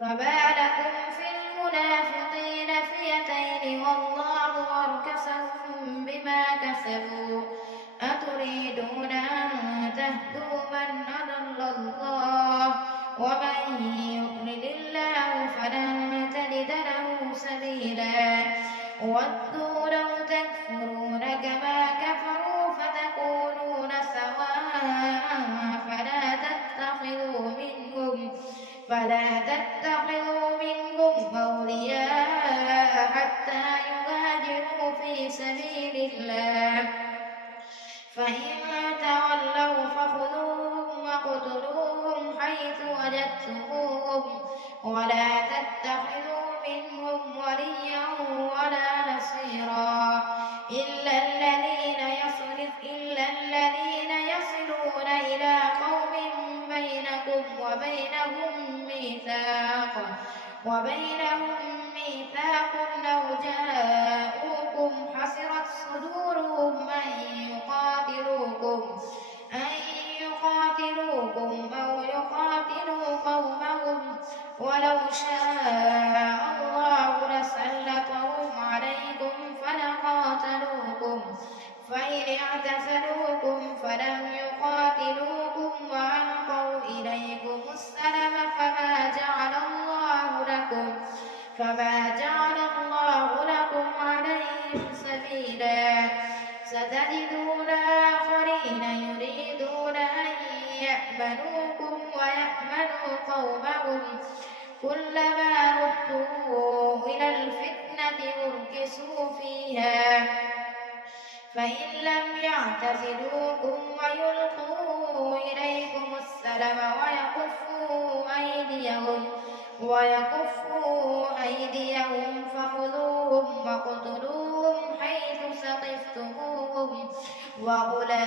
فما لكم في المنافقين فئتين والله أركسهم بما كسبوا أتريدون أن تهدوا من أضل الله ومن يضلل الله فلن تجد له سبيلا ودوا لو تكفرون كما كفروا فتكونون سواء فلا تتخذوا منهم أولياء حتى يهاجروا في سبيل الله فإن تولوا فخذوهم واقتلوهم حيث وجدتموهم ولا تتخذوا منهم وليا ولا نصيرا إلا الذين يصلون إلى قوم بينكم وبينهم ميثاق لو جاءوكم حسرت صدورهم أن يقاتلوكم أو يقاتلوا قومهم ولو شاء الله لسلطهم عليكم فلقاتلوكم فإن اعتزلوكم فلم يقاتلوكم وألقوا إليكم السلم فما جعل الله لكم عليهم سبيلا ستجدون آخرين يريدون أن يأمنوكم ويأمنوا قومهم كلما ردوا إلى الفتنة أركسوا فيها فإن لم يعتزلوكم ويلقوا إليكم السلم ويكفوا أيديهم فخذوهم واقتلوهم حيث ثقفتموهم وأولئكم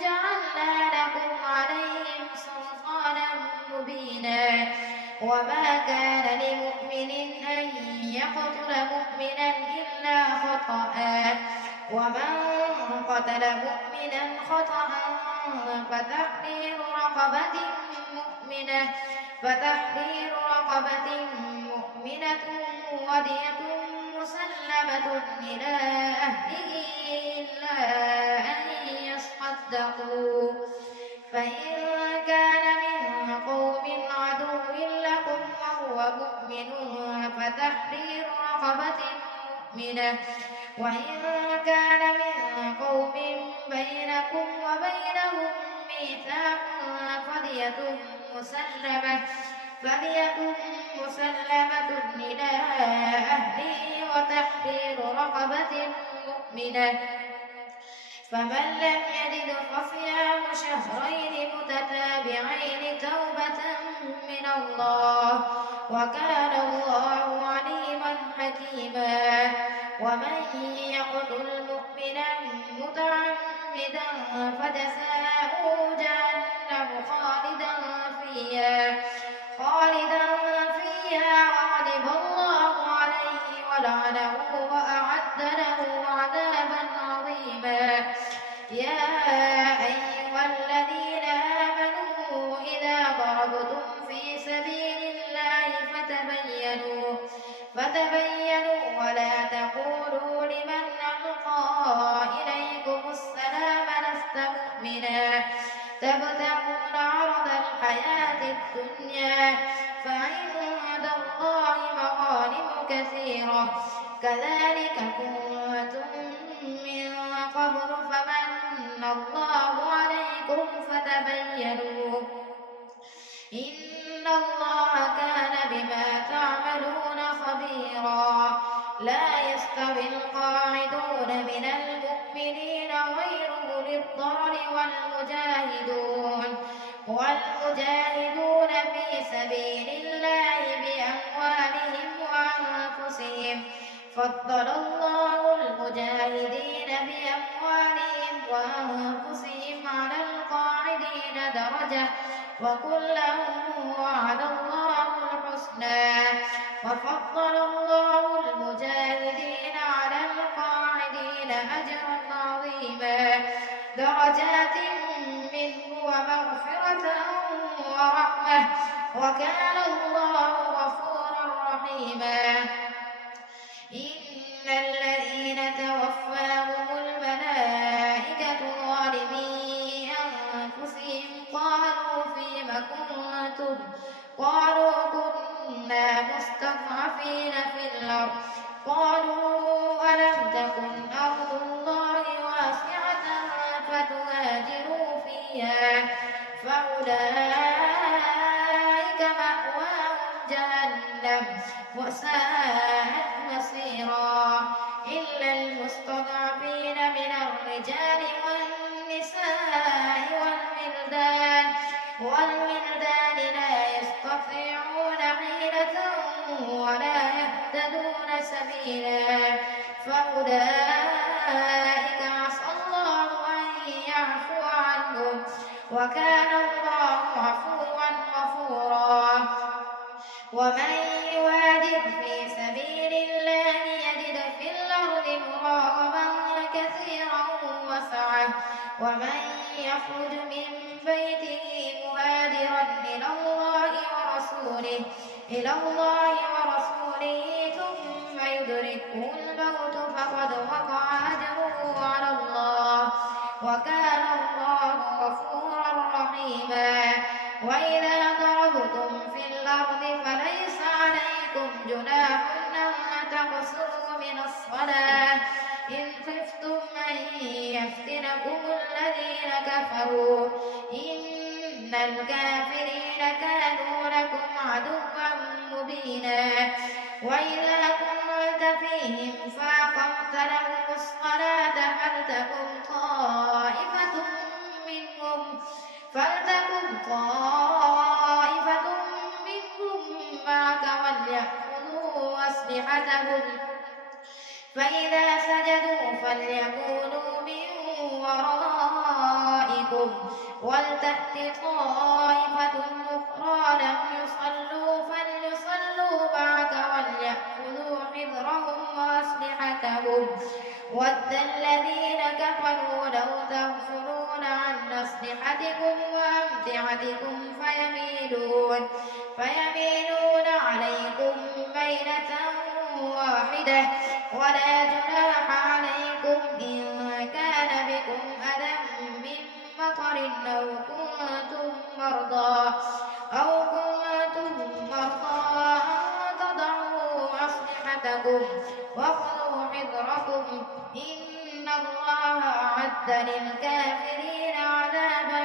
جعلنا لكم عليهم سلطانا مبينا وما كان لمؤمن أن يقتل مؤمنا إلا خطأ ومن قتل مؤمنا خطأ فتحرير رقبة مؤمنة ودية مسلمة إلى أهله إلا أن يصدقوا فإن كان من قوم عدو لكم وهو مؤمن فتحرير رقبة مؤمنة وإن كان من قوم بينكم وبينهم ميثاق فدية مسلمة إلى أهله وتحرير رقبة مؤمنة فمن لم يجد فصيام شهرين متتابعين توبة من الله وكان الله عليما حكيما ومن يقتل مؤمنا متعمدا فجزاؤه جهنم خالدا فيها وغضب الله عليه ولعنه وأعد له عذابا عظيما يا أيها الذين آمنوا إذا ضربتم في سبيل الله فتبينوا ولا تقولوا لمن ألقى إليكم السلام لست مؤمنا تبتغون عرض الحياة الدنيا فعند الله مغانم كثيرة كذلك كنتم من قبل فمن الله عليكم فتبينوا إن الله كان بما تعملون خبيرا لا يستوي القاعدون من المؤمنين غير أولي الضرر والمجاهدون في سبيل الله بأموالهم وأنفسهم فضل الله المجاهدين بأموالهم وأنفسهم على القاعدين درجة وكلا وعد الله الحسنى وفضل الله المجاهدين على القاعدين أجرا عظيما درجات منه ومغفرة ورحمة وكان الله غفورا رحيما. إن الذين توفاهم الملائكة ظالمي أنفسهم قالوا فيم كنتم قالوا كنا مستضعفين في الأرض قالوا ألم تكن أرض الله واسعة فتهاجروا فيها فأولئك مأواهم جهنم وساءت مصيرا. إلا المستضعفين من الرجال والنساء والولدان لا يستطيعون حيلة ولا يهتدون سبيلا فأولئك عسى الله أن يعفو عنهم وكان الله عفوا غفورا. ومن يهاجر في سبيل الله يجد في الأرض مراغما كثيرا وسعة ومن يخرج من بيته مهاجرا إلى الله ورسوله ثم يدركه الموت فقد وقع أجره على الله وكان الله غفورا رحيما. وإذا ضربتم في الأرض فليس عليكم جناح أن تقصروا من الصلاة إن خفتم أن يفتنكم الذين كفروا إن الكافرين كانوا لكم عدوا مبينا. وإذا كنت فيهم فأقمت لهم الصلاة فلتكن طائفة منهم معك وليأخذوا أسلحتهم فإذا سجدوا فليكونوا من ورائكم ولتأت طائفة أخرى لم يصلوا فليصلوا معك وليأخذوا حذرهم وأسلحتهم ود الذين كفروا لو تغفلون عن أسلحتكم وأمتعتكم فيميلون عليكم ميلة واحدة ولا جناح عليكم إن كان بكم أذى من مطر أو كنتم مرضى أن تضعوا أسلحتكم وخذوا حذركم إن الله أعد للكافرين عذابا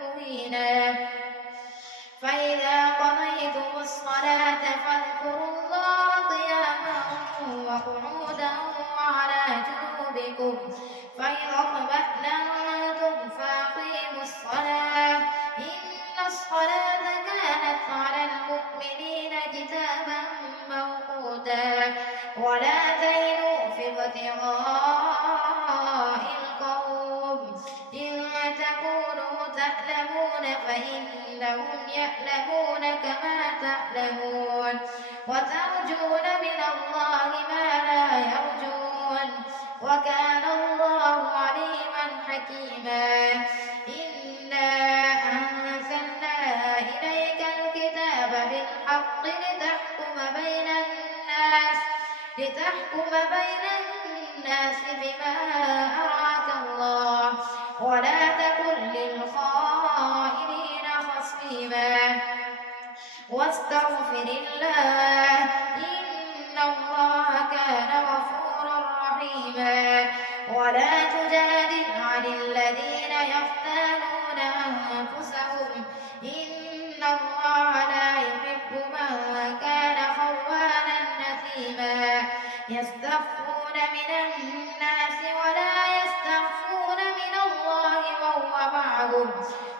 مهينا. فإذا قضيتم الصلاة فاذكروا الله قياما وقعودا وعلى جنوبكم فإذا اطمأننتم فأقيموا الصلاة إن الصلاة كانت على المؤمنين كتابا موقوتا. ولا تهنوا في ابتغاء القوم إن تكونوا تألمون فإنهم يألمون كما تألمون وترجون من الله ما لا يرجون وكان الله عليما حكيما. إنا أنزلنا إليك الكتاب بالحق لتحكم بين الناس بما أراك الله ولا تكن للخائنين خصيما. واستغفر الله إن الله كان غفورا رحيما. ولا تجادل عن الذين يختانون أنفسهم إن الله لا يحب من كان خوانا نثيما. يستخفون من الناس ولا يستخفون من الله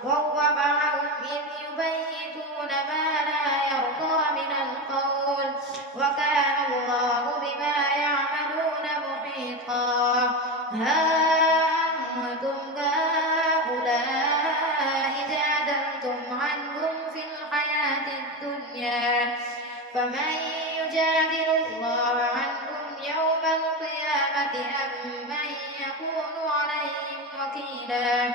وهو معهم إذ يبيتون ما لا يرضى من القول وكان الله بما يعملون محيطا. ها أنتم هؤلاء جادلتم عنهم في الحياة الدنيا فمن يجادل الله عنهم يوم القيامة أم من يكون عليهم وكيلا.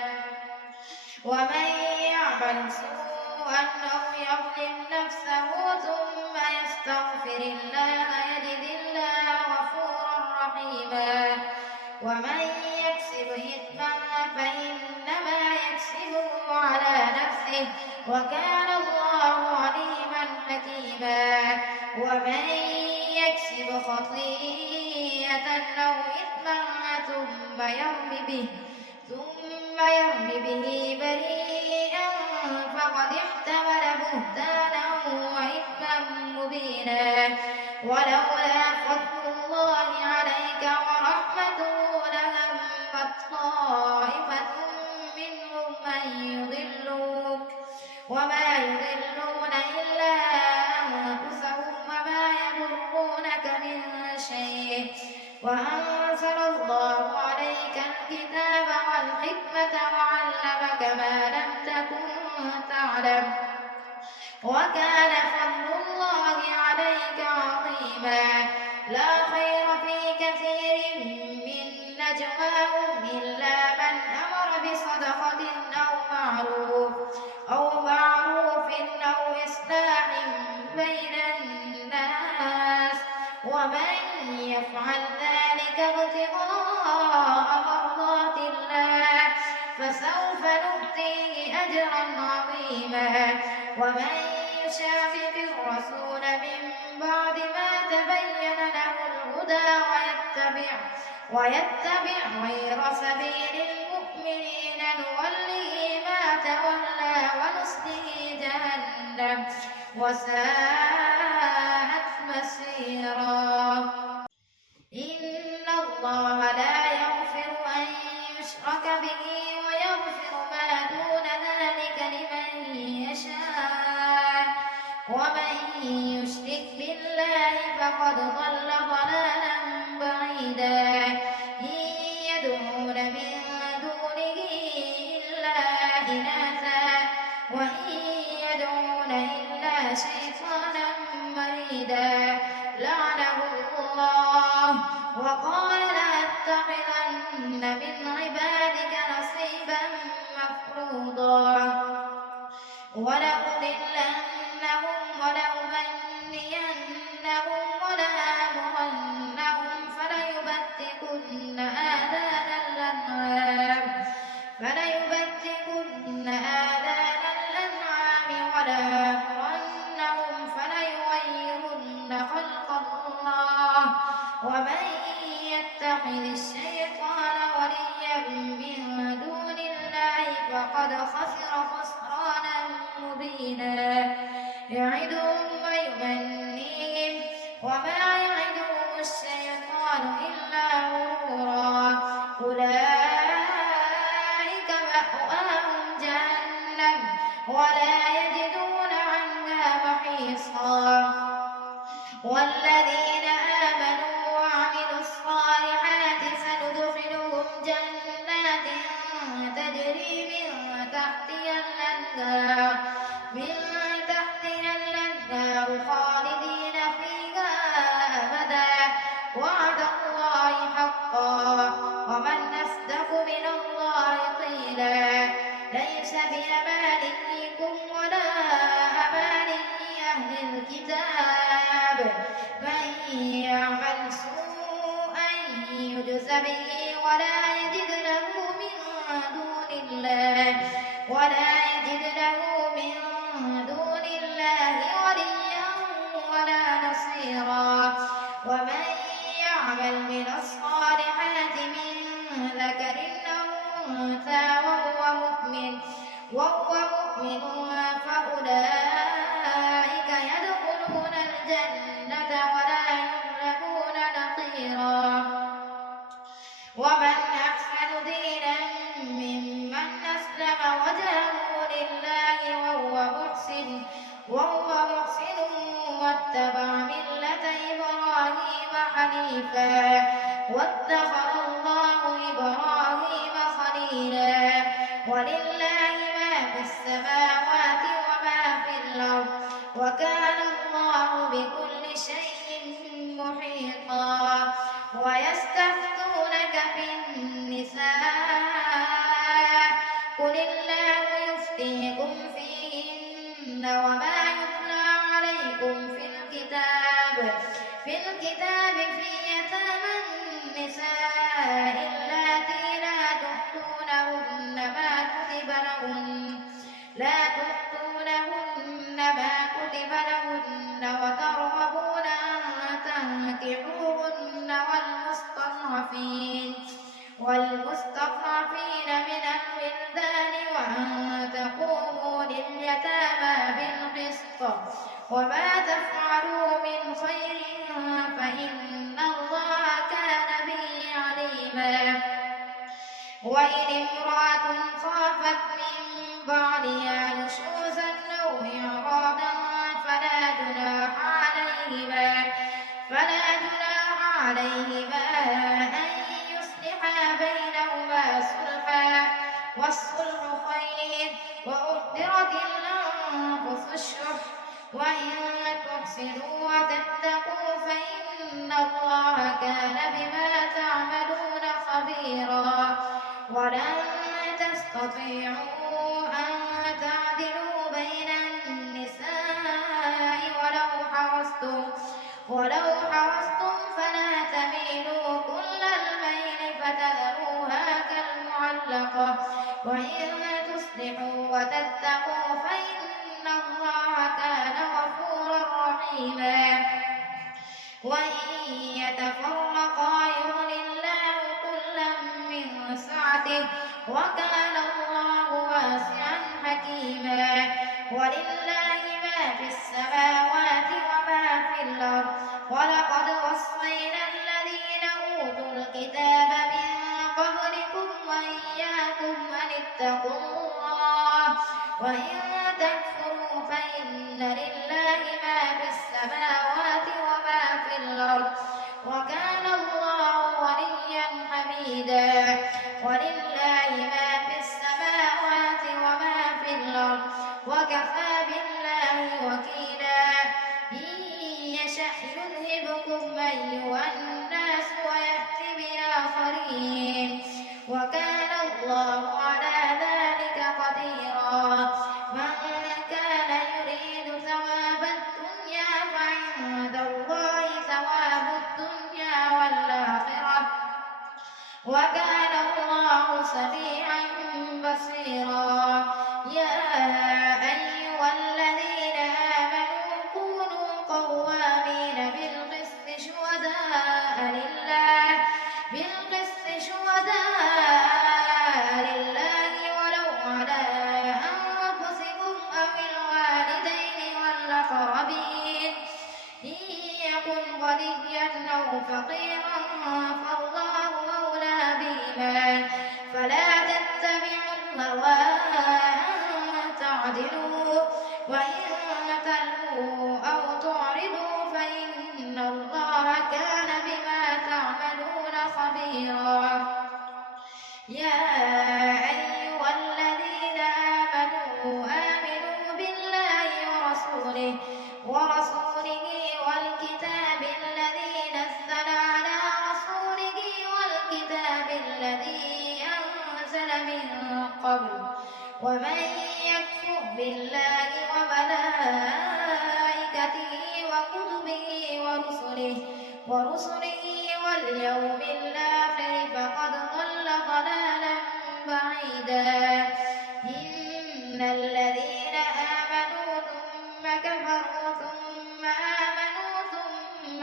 ومن يعمل سوءا أو يظلم الله يجد الله غفورا رحيما ومن يكسب إثما فإنما يكسبه على نفسه وكان الله عليما حكيما ومن يكسب خطيئة أو إثما ثم يرم به بريئا فقد احتمل بهتانا وإثما مبينا ولولا فضل الله عليك ورحمته لهمت طائفة منهم أن يضلوك وما يضلون إلا أنفسهم وما يضرونك من شيء وأنزل الله عليك الكتاب والحكمة وعلمك ما لم تكن تعلم وكان فضل الله عليك عظيما لا خير في كثير من نجواهم إلا من أمر بصدقة أو معروف أو إصلاح بين الناس ومن يفعل ذلك ابتغاء مرضات الله فسوف نؤتيه أجرا عظيما ومن يشاقق الرسول من بعد ما تبين له الهدى ويتبع غير سبيل المؤمنين نوله ما تولى ونصله جهنم وساءت مصيرا إن الله لا يغفر أن يشرك به ويغفر ما دون ذلك لمن يشاء ومن يشرك بالله فقد ضل ضلالا بعيدا إن يدعون من دونه إلا إناثا وإن يدعون إلا شيطانا مريدا لعنه الله وقال لأتخذن من عبادك نصيبا مفروضا ولأضلنهم ولأمنينهم ولآمرنهم فليبتكن آذان الأنعام ولآمرنهم فليغيرن خلق الله ومن يتخذ الشيطان وليا من دون الله فقد خسر خسرانا مبينا يعدهم ويمنيهم وما يعدهم الشيطان إلا غرورا أولئك مأواهم جهنم ولا يجدون عنها محيصا والذين آمنوا وعملوا الصالحات سندخلهم جنات تجري من تحتها الأنهار خالدين فيها أبدا وعد الله حقا ومن أصدق من الله قيلا ليس بأمانيكم ولا أماني أهل الكتاب من يعمل سوءا يجز به ولا يجد له من دون الله وليا ولا نصيرا ومن يعمل من الصالحات من ذكر أو أنثى وهو مؤمن فأولئك يدخلون الجنة ولا يظلمون نقيرا ومن أحسن دينا ممن أسلم وجهه لله وهو محسن واتبع ملة إبراهيم حنيفا واتخذ الله إبراهيم خليلا ولله ما في السماوات وما في الأرض وكان الله بكل شيء محيطا ويستفتونك في النساء قل الله يفتيكم فيهن وما يتلى عليكم في الكتاب في الكتاب في يتامى النساء اللاتي لا كتب لهن وترغبون أن تنكحوهن والمستضعفين من الولدان وأن تقوموا لليتامى بالقسط وما تفعلوا من خير فإن الله كان به عليما. وإن امرأة خافت من بعلها نشوزا أو إعراضا فلا جناح عليهما أن يصلحا بينهما صلحا والصلح خير وأحضرت الأنفس الشح وإن تحسنوا وتتقوا فإن الله كان بما تعملون خبيرا. ولن تستطيعوا أن تعدلوا بين النساء ولو حرصتم فلا تميلوا كل الميل فتذروها كالمعلقة وإن تصلحوا وتتقوا فإن الله كان غفورا رحيما. وإن يتفرقا يغن الله كلا من سعته وكان الله واسعا حكيما. ولله ما في السماوات وما في الأرض ولقد وصينا الذين أوتوا الكتاب من قبلكم وإياكم أن اتقوا الله وإن تكفروا فإن لله ما في السماوات وما في الأرض وكان الله غنيا حميدا. ولله ما في السماوات وما في الأرض وكفى بالله وكيلا. إن يشأ يذهبكم أيها الناس ويأت بآخرين وكان الله على ذلك قديرا. من كان يريد ثواب الدنيا فعند الله ثواب الدنيا والآخرة وكان الله سميعا بصيرا. يا أيها الذين آمنوا كونوا قوامين بالقسط شهداء لله ولو على أنفسكم أو الوالدين والأقربين إن يكن غنيا أو فقيرا فالله أولى بهما فلا تتبعوا الهوى أن تعدلوا وإن تلووا أو تعرضوا فإن الله كان بما تعملون خبيرا. يا أيها الذين آمنوا بالله ورسوله والكتاب الذي نزل على رسوله والكتاب الذي أنزل من قبل ومن يكفر بالله وملائكته وكتبه ورسله واليوم الآخر فقد ضل ضلالا بعيدا. إن الذين آمنوا ثم كفروا ثم آمنوا ثم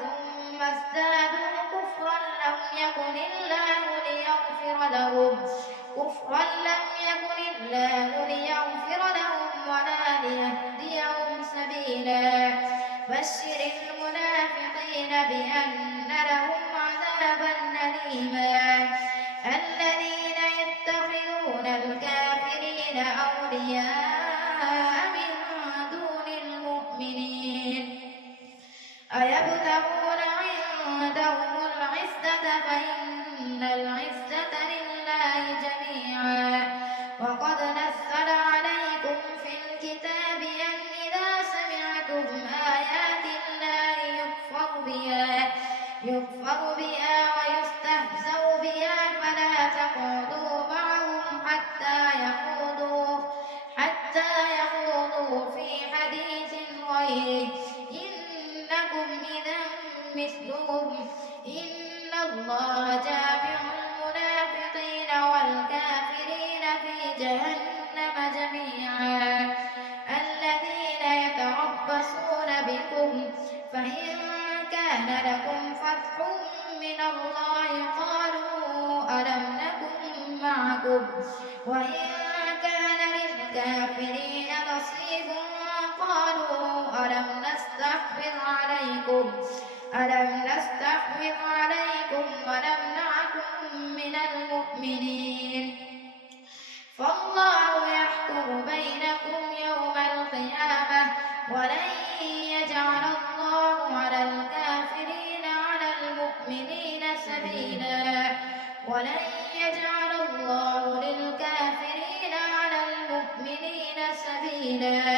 ثم ازدادوا كفرا لم يكن الله ليغفر لهم ولا ليهديهم سبيلا. بشر المنافقين بأن لهم عذابا أليما. الذين يتخذون الكافرين أولياء من دون المؤمنين أيبتغون عندهم العزة فإن العزة لله جميعا. وقد نزل ولن يجعل الله على الكافرين على المؤمنين سبيلا ولن يجعل الله للكافرين على المؤمنين سبيلا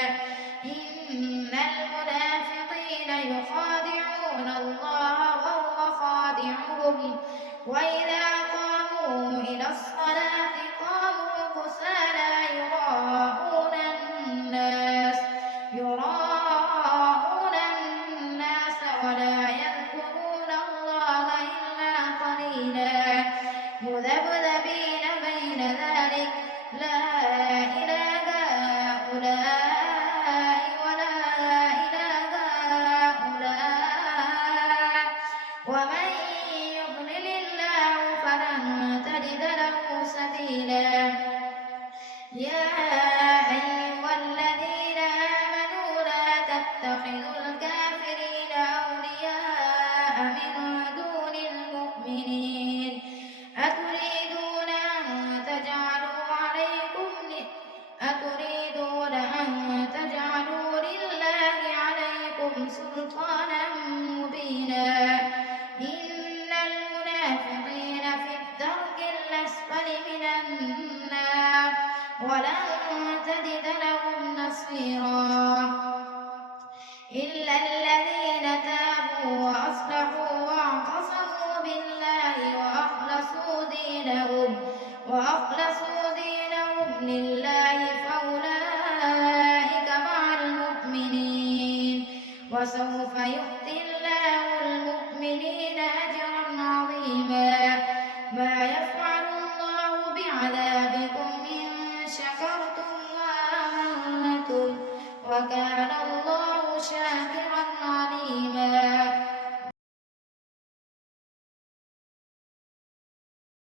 إن المنافقين يخادعون الله وهو خادعهم وإذا قاموا إلى الصلاة قاموا كسالى يراءون الناس ولا يذكرون الله إلا قليلا مذبذبين بين ذلك لا إلى هؤلاء ولا إلى هؤلاء ومن يضلل الله فلن تجد له سبيلا يا أيها الذين آمنوا لا تتخذوا الكافرين أولياء من دون المؤمنين أتريدون أن تجعلوا لله عليكم سلطانا مبينا إن المنافقين في الدرك الأسفل من النار ولن تجد لهم نصيرا إلا الذين تابوا وأصلحوا واعتصموا بالله وأخلصوا دينهم لله فأولئك مع المؤمنين وسوف يؤتي الله المؤمنين أجرا عظيما ما يفعل الله بعذابهم